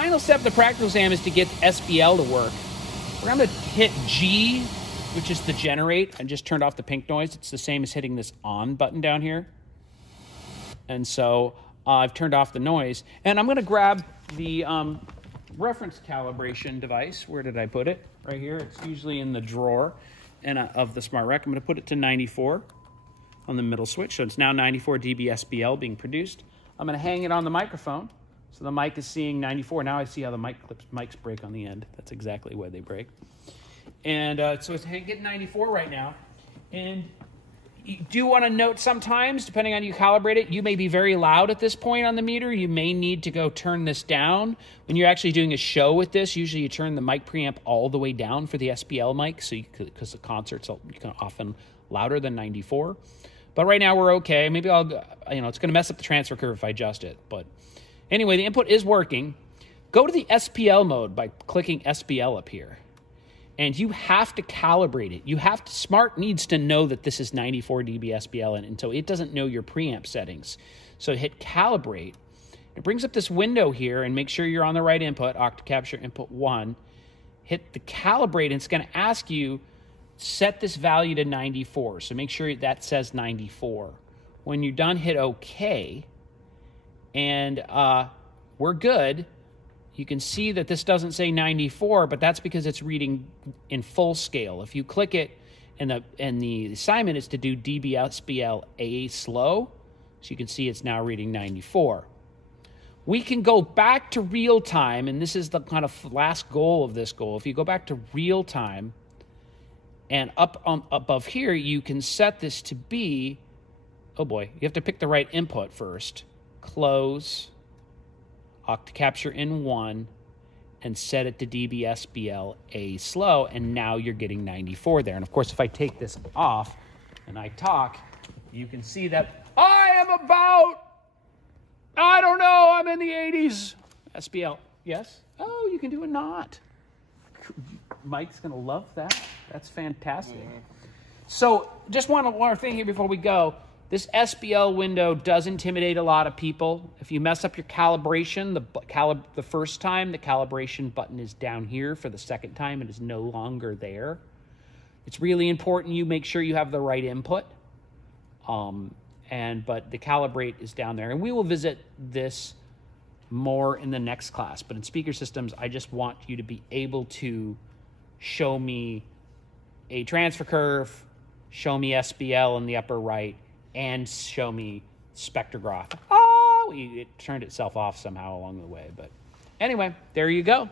final step of the practical exam is to get SBL to work. We're going to hit G, which is the generate. I just turned off the pink noise. It's the same as hitting this on button down here. And so I've turned off the noise. And I'm going to grab the reference calibration device. Where did I put it? Right here. It's usually in the drawer of the Smaart Rec. I'm going to put it to 94 on the middle switch. So it's now 94 dB SBL being produced. I'm going to hang it on the microphone. So the mic is seeing 94. Now I see how the mics break on the end. That's exactly why they break. And so it's getting 94 right now. And you do want to note sometimes, depending on you calibrate it, you may be very loud at this point on the meter. You may need to go turn this down. When you're actually doing a show with this, usually you turn the mic preamp all the way down for the SBL mic, so because the concert's often louder than 94. But right now we're okay. Maybe it's going to mess up the transfer curve if I adjust it. But anyway, the input is working. Go to the SPL mode by clicking SBL up here. And you have to calibrate it. Smaart needs to know that this is 94 dB SBL, and so it doesn't know your preamp settings. So hit calibrate. It brings up this window here, and make sure you're on the right input, Octacapture input 1. Hit the calibrate, and it's going to ask you, set this value to 94. So make sure that says 94. When you're done, hit OK. And we're good. You can see that this doesn't say 94, but that's because it's reading in full scale. If you click it, and the assignment is to do dB SBL A slow, so you can see it's now reading 94. We can go back to real time, and this is the kind of last goal of this goal. If you go back to real time, and above here, you can set this to be, oh boy, you have to pick the right input first. Close, Octacapture in 1, and set it to dB SBL A slow, and now you're getting 94 there. And of course, if I take this off and I talk, you can see that I am about, I don't know, I'm in the 80s. SBL, yes? Oh, you can do a knot. Mike's going to love that. That's fantastic. So just one more thing here before we go. This SBL window does intimidate a lot of people. If you mess up your calibration, the first time, the calibration button is down here. For the second time, it is no longer there. It's really important you make sure you have the right input. But the calibrate is down there. And we will visit this more in the next class. But in speaker systems, I just want you to be able to show me a transfer curve, show me SBL in the upper right, and show me spectrograph. Oh, it turned itself off somehow along the way. But anyway, there you go.